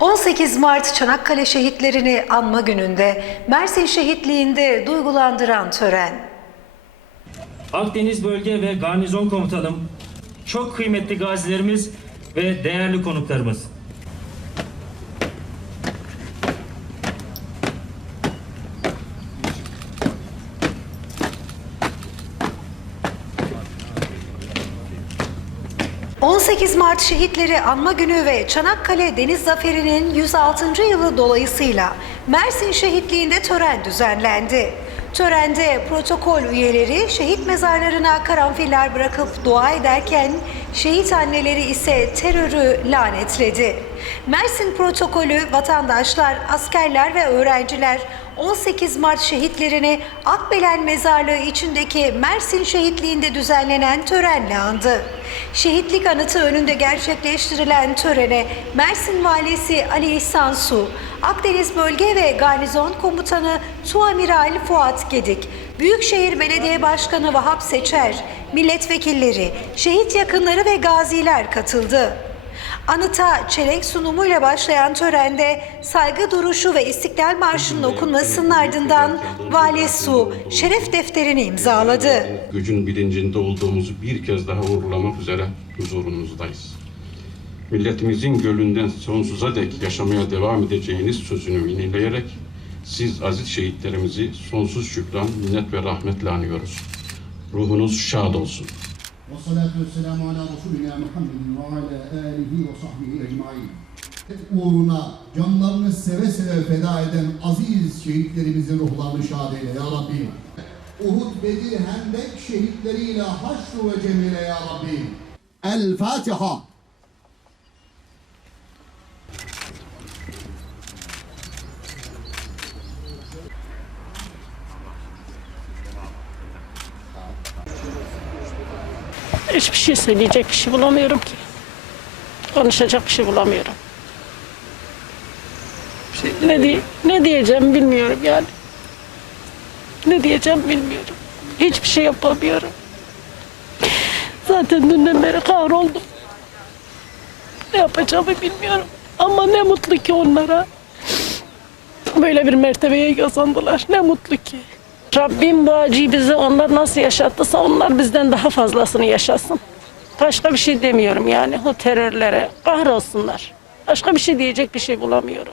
18 Mart Çanakkale şehitlerini anma gününde Mersin şehitliğinde duygulandıran tören. Akdeniz Bölge ve Garnizon Komutanım, çok kıymetli gazilerimiz ve değerli konuklarımız. – 18 Mart Şehitleri Anma Günü ve Çanakkale Deniz Zaferi'nin 106. yılı dolayısıyla Mersin Şehitliği'nde tören düzenlendi. Törende protokol üyeleri şehit mezarlarına karanfiller bırakıp dua ederken şehit anneleri ise terörü lanetledi. Mersin protokolü vatandaşlar, askerler ve öğrenciler 18 Mart şehitlerini Akbelen Mezarlığı içindeki Mersin Şehitliği'nde düzenlenen törenle andı. Şehitlik anıtı önünde gerçekleştirilen törene Mersin Valisi Ali İhsan Su, Akdeniz Bölge ve Garnizon Komutanı Tuamiral Fuat Gedik, Büyükşehir Belediye Başkanı Vahap Seçer, milletvekilleri, şehit yakınları ve gaziler katıldı. Anıta çelenk sunumuyla başlayan törende saygı duruşu ve İstiklal Marşı'nın okunmasının ardından Vali Su şeref defterini imzaladı. gücün bilincinde olduğumuzu bir kez daha vurgulamak üzere huzurunuzdayız. Milletimizin gölünden sonsuza dek yaşamaya devam edeceğiniz sözünü inileyerek siz aziz şehitlerimizi sonsuz şükran, minnet ve rahmetle anıyoruz. Ruhunuz şad olsun. Ve salatu ve selamu ala Resulina Muhammedin ve ala alihi ve sahbihi ecmain. Uğruna canlarını seve seve feda eden aziz şehitlerimizin ruhlarını şad eyle ya Rabbi. Uhud, Bedir, Hendek şehitleriyle haşru ve cemile ya Rabbi. El Fatiha. Hiçbir şey söyleyecek bir şey bulamıyorum ki. Konuşacak bir şey bulamıyorum. Ne, diye, ne diyeceğim bilmiyorum yani. Ne diyeceğim bilmiyorum. Hiçbir şey yapamıyorum. Zaten dünden beri kahroldum. Ne yapacağımı bilmiyorum. Ama ne mutlu ki onlara. Böyle bir mertebeye kazandılar. Ne mutlu ki. Rabbim bu acıyı bize onlar nasıl yaşattıysa onlar bizden daha fazlasını yaşasın. Başka bir şey demiyorum yani o terörlere kahrolsunlar. Başka bir şey diyecek bir şey bulamıyorum.